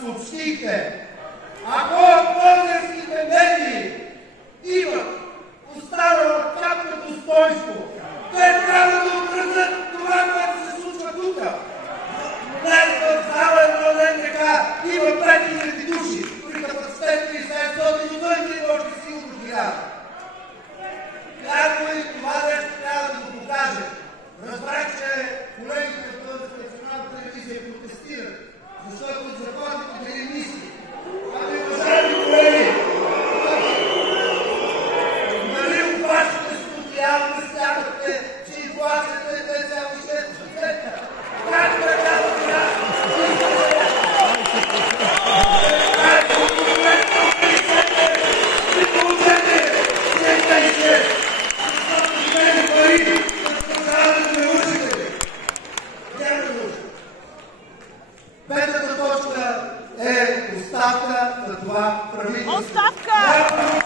съобщихте. Ако българските медии имат останало капка достоинство, те трябва да отразят това, което се случва тук. Днес в зала НДК има 5000 души, при капацитет 700 и той не може сигурно 1000. Вярно и това нещо трябва да го покаже. Разбрах, че колегите от Българска национална телевизия протестират, защото от законите били мисли. Ами, уважаеми колеги, нали обачите социално смятате, че инфлацията е 2,6%? Как така да трябва? Петата точка е оставка на това правителство. Оставка!